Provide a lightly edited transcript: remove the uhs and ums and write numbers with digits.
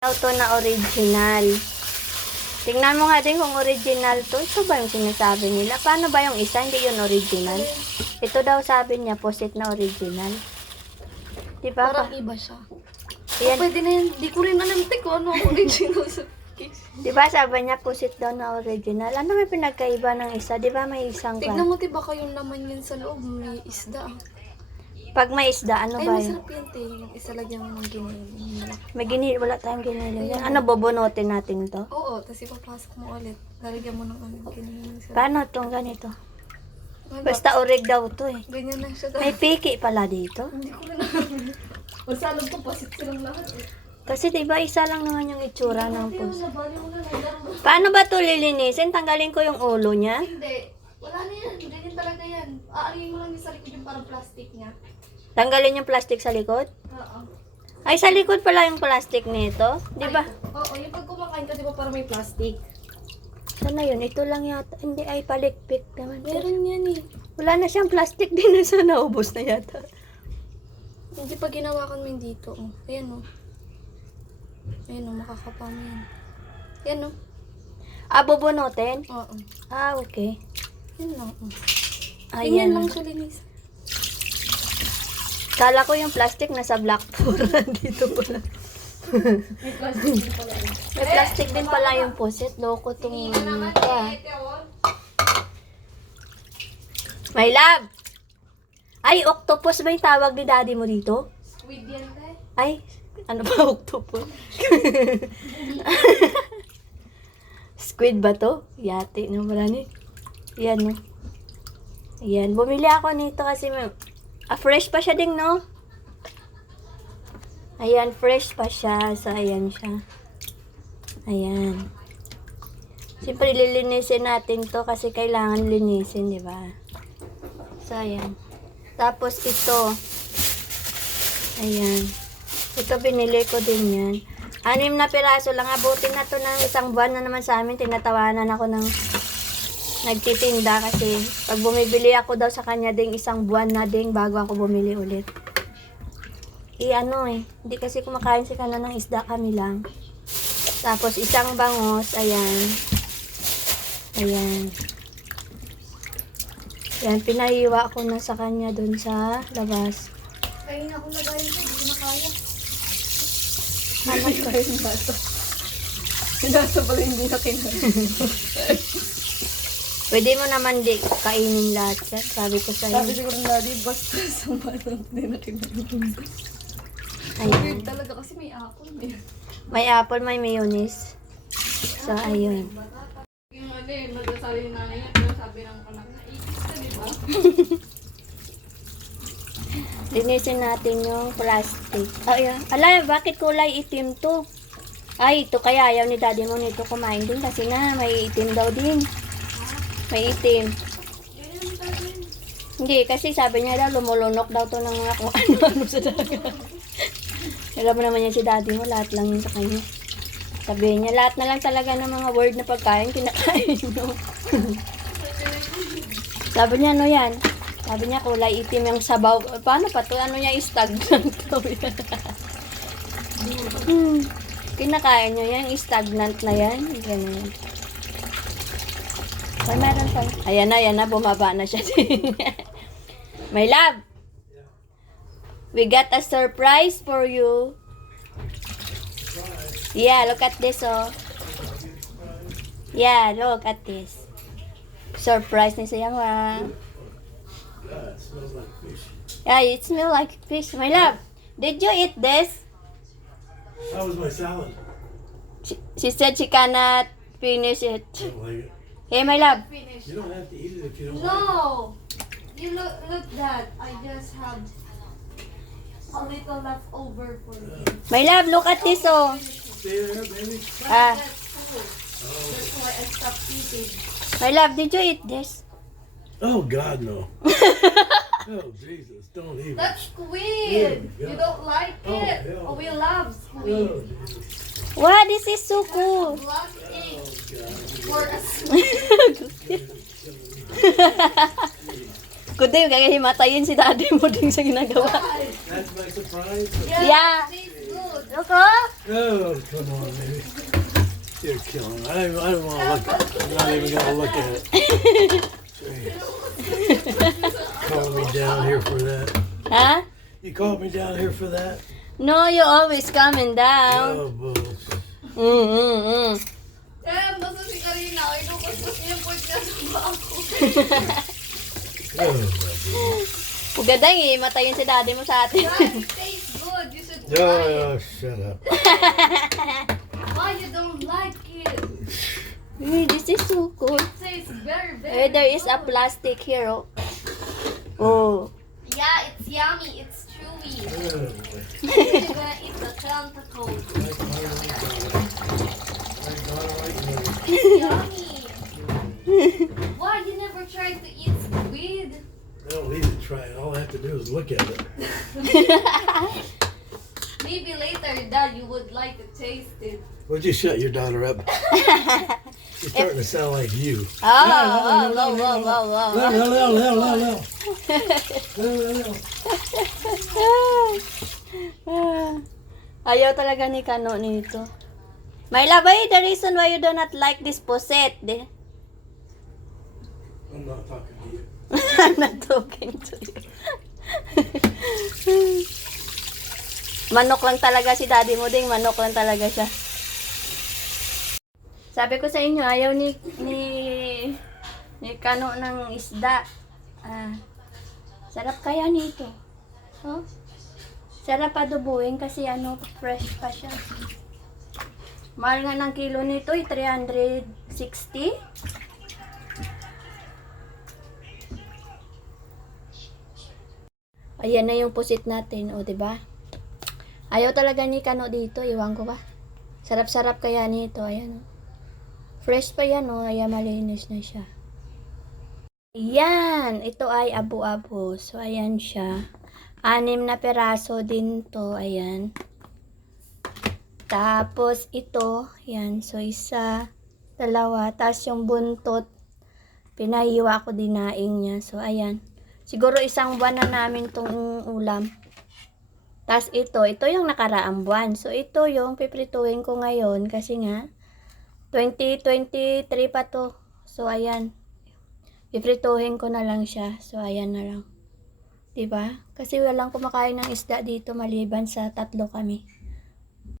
Daw to na original. Tingnan mo nga din kung original to. Ito ba yung sinasabi nila? Paano ba yung isa? Hindi yun original. Ito daw sabi niya, posit na original. Diba? Parang iba siya. Yan. Pwede na yan. Di ko rin alam kung ano ang original sa case. Diba sabi niya, posit daw na original. Ano may pinagkaiba ng isa? Diba may isang Tignan mo, diba kayong laman yan sa loob? May isda. Pag may isda, ano Ay, ba yun? masarap yan, te. Yung isa lagyan mo ng giniling. May wala tayong giniling yan. Ano, bobonotin natin to? Oo, tapos ipapasok mo ulit. Lalagyan mo ng giniling sa loob. Paano tong ganito? Ay, Basta orig daw to eh. ganyan lang siya. May piki pala dito. Hindi ko rin alam. Masalog ko, pasit silang lahat eh. Kasi diba isa lang naman yung itsura ng Hindi, puso. nabali mo na lang. Paano ba to lilinisin? Tanggalin ko yung ulo niya? Hindi. Wala na yan. Hindi din talaga yan. Aalihin mo lang yung sa likod yung parang plastic niya. Tanggalin yung plastic sa likod? Oo. Ay, sa likod pala yung plastic nito. Di ba? Oo, yung pag kumakain ka, di ba parang may plastic? Sana yun? Ito lang yata. Hindi, ay palikpik naman. Meron yan eh. Wala na siyang plastic din na sana. Ubos na yata. Hindi pa ginawakan mo yung dito. Oh. Ayan oh. Ayan oh, makakapa mo yan. Ayan oh. Ah, bubunutin? Oo. Ah, okay. Yan lang oh. Ayan. Ganyan lang siya linis. Kala ko yung plastic nasa black pura. Dito pala. May plastic din pala. May plastic din pala yung pusit. Loko tong My love! Ay, octopus ba yung tawag ni daddy mo dito? Squid yan tayo. Ay, ano ba octopus? Squid ba to? Yate na marami. Yan, no? Yan. Bumili ako nito kasi fresh pa siya ding, no? Ayan, fresh pa siya. So, ayan siya. Ayan. Siyempre, lilinisin natin to kasi kailangan linisin, di ba? So, ayan. Tapos, ito. Ayan. Ito, binili ko din yan. 6 na piraso lang. Abutin na to ng isang buwan na naman sa amin. Tinatawanan ako ng nagtitinda kasi pag bumibili ako daw sa kanya ding isang buwan na ding bago ako bumili ulit. Hindi kasi kumakain si kana ng isda kami lang. Tapos isang bangos, ayan. Ayan. Ayan, pinahiwa ko na sa kanya dun sa labas. Kaya nga akong lagayin ko, hindi ko makaya. Ano ko yung baso? Nasa pala hindi na kinain. Pwede mo naman di kainin lahat yan. Sabi ko sa'yo. Sabi siguro na daddy, basta sa manong hindi na kinain. Ayan. Weird talaga kasi may apple eh. May apple, may mayonnaise. So, ayun. Yung ano eh, nagsasabi yung nanay niya, pero sabi ng anak niya, ikis ka, di ba? Linisin natin yung plastic. Ayan. Ala, bakit kulay itim to? Ay, ito kaya ayaw ni daddy mo nito kumain din kasi na may itim daw din. May itim. Hindi, kasi sabi niya daw, lumulunok daw to ng mga kung ano-ano sa dagat. Alam mo naman yan si daddy mo, lahat lang yun sa kanya. Sabi niya, lahat na lang talaga ng mga word na pagkain, kinakain mo. Sabi niya, ano yan? Sabi niya, kulay itim yung sabaw. Paano pa to? Ano niya, stagnant daw yan. Kinakain niyo yan, stagnant na yan. Ganun. Ay, meron pa. Ayan na, bumaba na siya. My love, we got a surprise for you. Yeah, look at this, oh. Yeah, look at this. Surprise ni sayang wa. God, it smells like fish. Yeah, it smells like fish. My love, did you eat this? How was my salad? She said she cannot finish it. I don't like it. Hey, my love. Finish. You don't have to eat it if you don't like No! You look that. I just have a little leftover for you. My love, look at this, oh. it. Stay there, baby. Ah, That's cool. That's why I stopped eating. my love, did you eat this? Oh, God, no. Oh, Jesus, don't even. That's squid. Yeah. You don't like Oh, it. hell. Oh, we love squid. Oh, Jesus. Wow, this is so cool. Black ink God. for a squid. Good day, kaya himatayin si daddy mo din sa ginagawa. That's my surprise. Yeah. Tastes good. Look, oh. Oh, come on, baby. You're killing me. I don't want to look at it. I'm not even going to look at it. Jeez. Call me down here for that. Ha? You called me down here for that? No, you always coming down. Oh, bullshit. Basta si Karina, inukustos niya yung point niya sa ako. Oh, my goodness. Pugadang eh, matayin si daddy mo sa atin. It tastes good. You should try Oh, it. shut up. Why you don't like it? Uy, this is so good. It tastes very There is a good. plastic here, oh. Oh. Yeah, it's yummy. It's chewy. Oh, You're gonna eat the tentacle. It's yummy. Why you never tried to eat squid? I don't need to try it. All I have to do is look at it. Maybe later, Dad, you would like to taste it. Would you shut your daughter up? She's starting to sound like you. Oh, wow, wow, wow, wow. Ayaw talaga ni Kano nito. My love, the reason why you do not like this puset, I'm not talking to you. I'm not talking to you. Manok lang talaga si daddy mo ding, manok lang talaga siya. Sabi ko sa inyo, ayaw ni Kano ng isda. Sarap kaya nito. Oh? Sarap adobuhin kasi fresh pa siya. Mahal nga ng kilo nito, 360. Ayan na yung pusit natin, o diba? Ayaw talaga ni Kano dito, iwan ko ba? Sarap-sarap kaya nito, ayan o. Fresh pa yan o, ayan malinis na siya. Ayan, ito ay abo-abo. So, ayan siya. 6 na peraso din to, ayan. Tapos, ito, ayan. So, 1, 2, tapos yung buntot, pinahiwa ko dinaing niya. So, ayan. Siguro 1 buwan na namin tong ulam. Tapos ito yung nakaraang buwan. So ito yung piprituhin ko ngayon kasi nga 2023 pa to. So ayan. Piprituhin ko na lang siya. So ayan na lang. 'Di ba? Kasi walang kumakain ng isda dito maliban sa 3 kami.